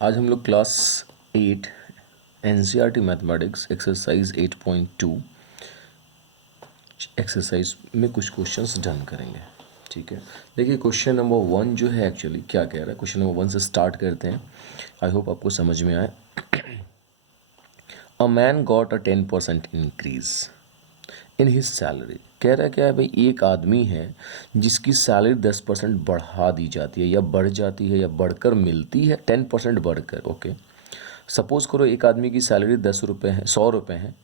आज हम लोग class 8 NCERT mathematics exercise 8.2 exercise में कुछ क्वेश्चंस डन करेंगे। ठीक है, देखिए क्वेश्चन नंबर 1 जो है एक्चुअली क्या कह रहा है। क्वेश्चन नंबर 1 से स्टार्ट करते हैं, आई होप आपको समझ में आए। A man got a 10% increase in his salary. कह रहा है क्या है भाई, एक आदमी है जिसकी सैलरी 10% बढ़ा दी जाती है या बढ़ जाती है या बढ़कर मिलती है, 10% बढ़कर। ओके, सपोज करो एक आदमी की सैलरी 10 रुपये है, 100 रुपये है।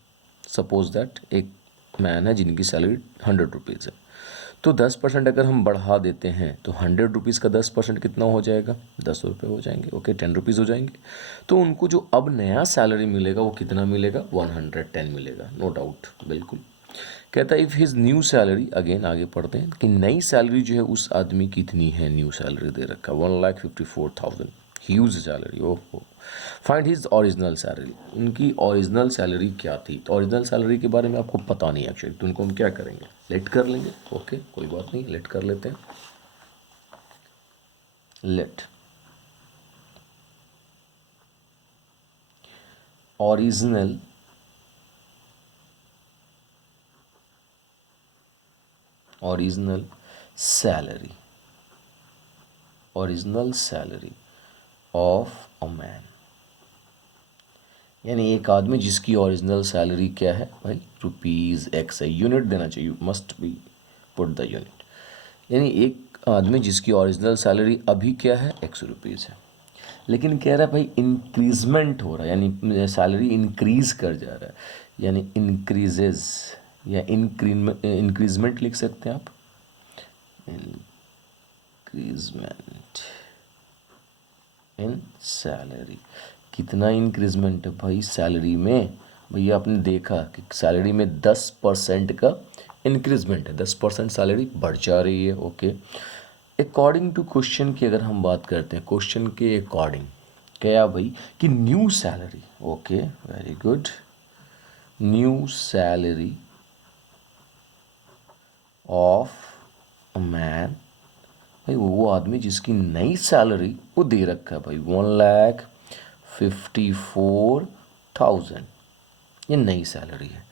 सपोज दैट एक मैन है जिनकी सैलरी 100 रुपीज़ है, तो 10% अगर हम बढ़ा देते हैं तो 100 रुपीज़ का 10% कितना हो जाएगा, 10 रुपये हो जाएंगे। ओके, 10 रुपीज़ हो जाएंगे। तो उनको जो अब नया सैलरी मिलेगा वो कितना मिलेगा, 110 मिलेगा, नो डाउट, बिल्कुल। कहता है if his new salary, again आगे पढ़ते हैं कि नई सैलरी जो है उस आदमी की कितनी है, न्यू सैलरी दे रखा 1,54,000, ह्यूज सैलरी। ओहो, फाइंड हिज ओरिजिनल सैलरी। उनकी ओरिजिनल सैलरी क्या थी, तो ओरिजिनल सैलरी के बारे में आपको पता नहीं एक्चुअली, तो उनको हम क्या करेंगे, लेट कर लेंगे। ओके, कोई बात नहीं, लेट कर लेते हैं। Let original original salary, original salary of a man, यानी एक आदमी जिसकी ओरिजिनल सैलरी क्या है भाई, ₹X है। यूनिट देना चाहिए, must be put the unit. यानी एक आदमी जिसकी ओरिजिनल सैलरी अभी क्या है, ₹X है, लेकिन कह रहा है भाई इंक्रीजमेंट हो रहा है, यानी सैलरी इंक्रीज कर जा रहा है, यानी इंक्रीजेज या इंक्रीजमेंट लिख सकते हैं आप, इंक्रीजमेंट इन सैलरी। कितना इंक्रीजमेंट है भाई सैलरी में, भैया आपने देखा कि सैलरी में 10% का इंक्रीजमेंट है, 10% सैलरी बढ़ जा रही है। ओके, अकॉर्डिंग टू क्वेश्चन की अगर हम बात करते हैं, क्वेश्चन के अकॉर्डिंग क्या भाई कि new salary, okay very good, new salary of a man, भाई वो आदमी जिसकी नई सैलरी वो दे रखा है भाई 1,54,000, ये नई सैलरी है।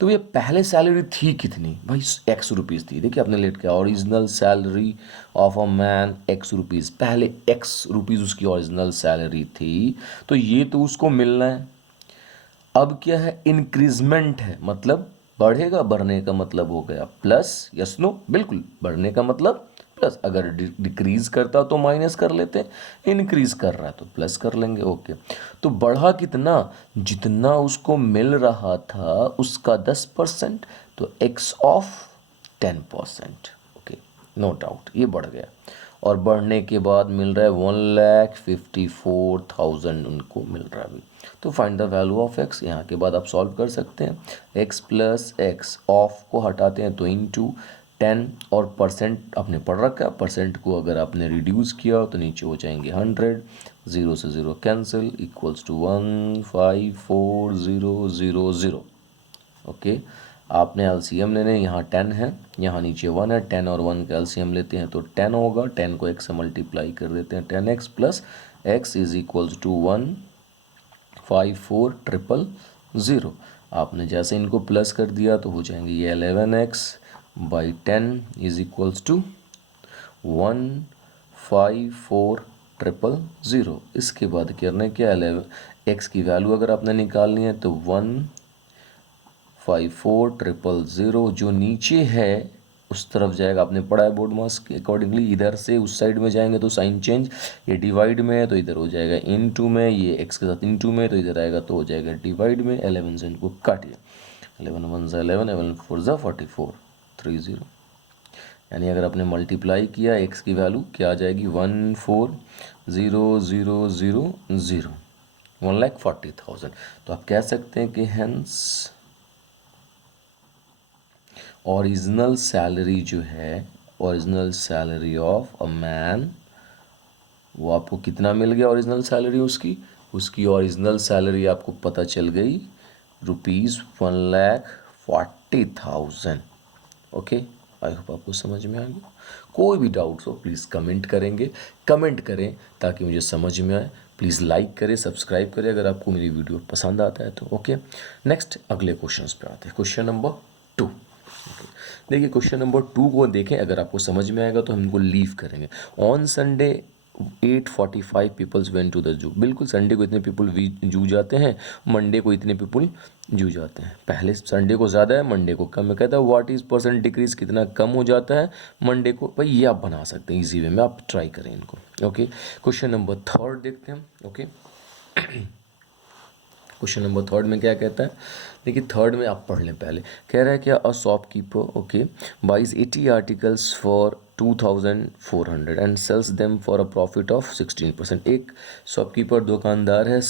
तो ये पहले सैलरी थी कितनी भाई, ₹X थी। देखिए आपने लेट किया, original salary of a man ₹X, पहले ₹X उसकी ओरिजिनल सैलरी थी, तो ये तो उसको मिलना है। अब क्या है, इंक्रीजमेंट है, मतलब बढ़ेगा, बढ़ने का मतलब हो गया प्लस, यस नो, बिल्कुल, बढ़ने का मतलब प्लस। अगर डिक्रीज करता तो माइनस कर लेते, इंक्रीज कर रहा है तो प्लस कर लेंगे। ओके, तो बढ़ा कितना, जितना उसको मिल रहा था उसका 10%, तो X of 10%। Okay, no doubt ये बढ़ गया, और बढ़ने के बाद मिल रहा है 1,54,000 उनको मिल रहा है अभी। तो find the value of x, यहाँ के बाद आप सॉल्व कर सकते हैं। x प्लस एक्स, ऑफ को हटाते हैं तो इंटू 10, और परसेंट आपने पढ़ रखा है, परसेंट को अगर आपने रिड्यूस किया तो नीचे हो जाएंगे 100, 0 से 0 कैंसिल, इक्वल्स टू 1,54,000। ओके, आपने एलसीएम लेने, यहाँ 10 है, यहाँ नीचे 1 है, 10 और 1 का एलसीएम लेते हैं तो 10 होगा, 10 को x से मल्टीप्लाई कर देते हैं, 10x plus x is equals to 1,54,000। आपने जैसे इनको प्लस कर दिया तो हो जाएंगे ये 11x/10 इज इक्वल्स टू 1,54,000। इसके बाद करने क्या, 11 x की वैल्यू अगर आपने निकालनी है तो 1,54,000 जो नीचे है उस तरफ जाएगा, आपने पढ़ा है बोर्ड मास के अकॉर्डिंगली, इधर से उस साइड में जाएंगे तो साइन चेंज, ये डिवाइड में है तो इधर हो जाएगा इनटू में, ये x के साथ इनटू में तो इधर आएगा तो हो जाएगा डिवाइड में। 11 से इनको काटिए, 11 1 ज़ा 11, 11 4 ज़ा 44, 30, यानी अगर आपने मल्टीप्लाई किया x की वैल्यू क्या आ जाएगी, 1,40,000, 1,40,000। तो आप कह सकते हैं कि हेंस ओरिजिनल सैलरी जो है, original salary of a man, वो आपको कितना मिल गया, ओरिजिनल सैलरी उसकी, उसकी ओरिजिनल सैलरी आपको पता चल गई ₹1,40,000। ओके, आई होप आपको समझ में आ गया। कोई भी डाउट्स हो प्लीज़ कमेंट करेंगे, कमेंट करें ताकि मुझे समझ में आए। प्लीज़ लाइक करें, सब्सक्राइब करें अगर आपको मेरी वीडियो पसंद आता है तो। ओके, नेक्स्ट अगले क्वेश्चंस पे आते हैं। Question number 2। देखिए क्वेश्चन नंबर 2 को देखें, अगर आपको समझ में आएगा तो हम इनको लीव करेंगे। On Sunday 8:45 peoples went to the zoo. बिल्कुल संडे को इतने पीपल जू जाते हैं, मंडे को इतने पीपल जू जाते हैं। पहले संडे को ज़्यादा है, मंडे को कम है। कहता है व्हाट इज़ परसेंट डिक्रीज, कितना कम हो जाता है मंडे को। भाई ये आप बना सकते हैं इजी वे में, आप ट्राई करें इनको। ओके, क्वेश्चन नंबर 3 देखते हैं। ओके, क्वेश्चन नंबर 3 में क्या कहता है, देखिए 3 में आप पढ़ लें पहले। कह रहा है क्या, a shopkeeper okay buys 80 articles for 2400 and sells them for a profit of 16%। एक शॉपकीपर दुकानदार है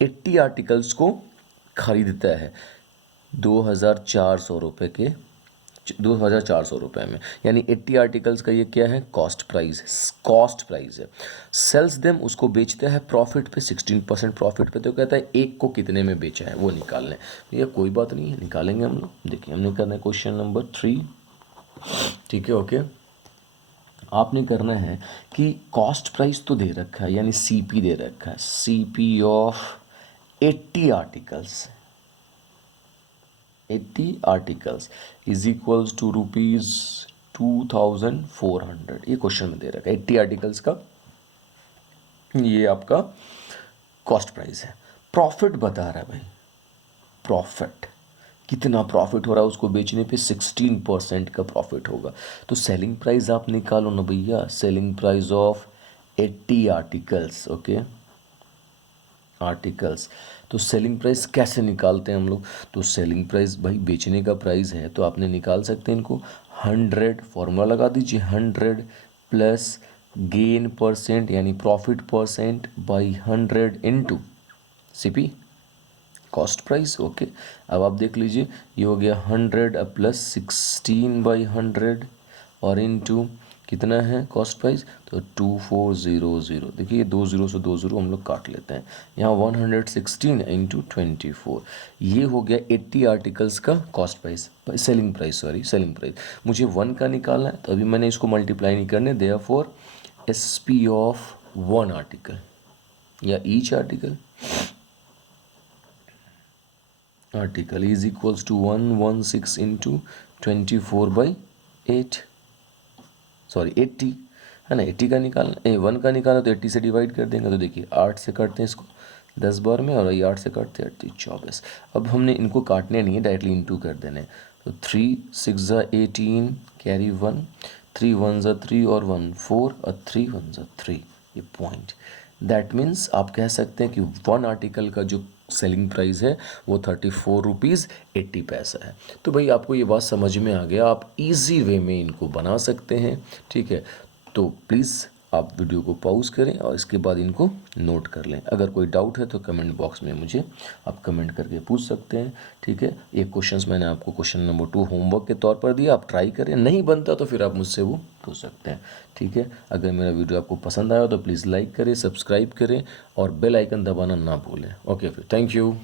80 आर्टिकल्स को खरीदता है 2400 रुपये के, 2400 रुपये में, यानी 80 आर्टिकल्स का ये क्या है, कॉस्ट प्राइस है। सेल्स देम, उसको बेचता है प्रॉफिट पे, 16% प्रॉफिट पे। तो कहता है एक को कितने में बेचा है वो निकाल लें। भैया कोई बात नहीं है, निकालेंगे हम लोग। देखिए हमने करना है क्वेश्चन नंबर 3, ठीक है। ओके, आपने करना है कि कॉस्ट प्राइस तो दे रखा है, यानी सीपी दे रखा है, CP of 80 articles, 80 articles is equals to ₹2400। ये क्वेश्चन में दे रखा है 80 आर्टिकल्स का, ये आपका कॉस्ट प्राइस है। प्रॉफिट बता रहा है भाई, प्रॉफिट कितना प्रॉफिट हो रहा है उसको बेचने पे, 16% का प्रॉफिट होगा। तो सेलिंग प्राइस आप निकालो ना भैया, selling price of 80 articles. Okay, articles. तो सेलिंग प्राइस कैसे निकालते हैं हम लोग, तो सेलिंग प्राइस भाई बेचने का प्राइस है तो आपने निकाल सकते हैं इनको 100, फॉर्मूला लगा दीजिए 100 प्लस गेन परसेंट यानी profit percent by 100 into CP cost price. Okay, अब आप देख लीजिए ये हो गया 100 प्लस 16/100 और इनटू कितना है कॉस्ट प्राइस, तो 2400। देखिए ये 2 0 से 2 0 हम लोग काट लेते हैं, यहाँ 116 इंटू 24, ये हो गया 80 आर्टिकल्स का cost price, selling price, sorry selling price. मुझे 1 का निकालना है तो अभी मैंने इसको मल्टीप्लाई नहीं करने, देयरफॉर एसपी ऑफ 1 आर्टिकल या each article is equals to 116 into 24/8, sorry 80 है ना। 80 का निकालना, 1 का निकाला तो 80 से डिवाइड कर देंगे। तो देखिए 8 से काटते हैं इसको 10 बार में, और ये 8 से काटते हैं 8 24। अब हमने इनको काटने नहीं है, डायरेक्टली इंटू कर देने। तो 3 6 18 कैरी 1, 3 1 3 और 1 4 और 3 1 3, ये पॉइंट। दैट मीन्स आप कह सकते हैं कि 1 आर्टिकल का जो सेलिंग प्राइस है वो 34 ₹80 है। तो भाई आपको ये बात समझ में आ गया, आप इजी वे में इनको बना सकते हैं, ठीक है। तो प्लीज़ आप वीडियो को पॉज करें और इसके बाद इनको नोट कर लें। अगर कोई डाउट है तो कमेंट बॉक्स में मुझे आप कमेंट करके पूछ सकते हैं, ठीक है। ये क्वेश्चंस मैंने आपको क्वेश्चन नंबर 2 होमवर्क के तौर पर दिया, आप ट्राई करें, नहीं बनता तो फिर आप मुझसे वो पूछ सकते हैं, ठीक है। अगर मेरा वीडियो आपको पसंद आया तो प्लीज़ लाइक करें, सब्सक्राइब करें और बेल आइकन दबाना ना भूलें। ओके फिर, थैंक यू।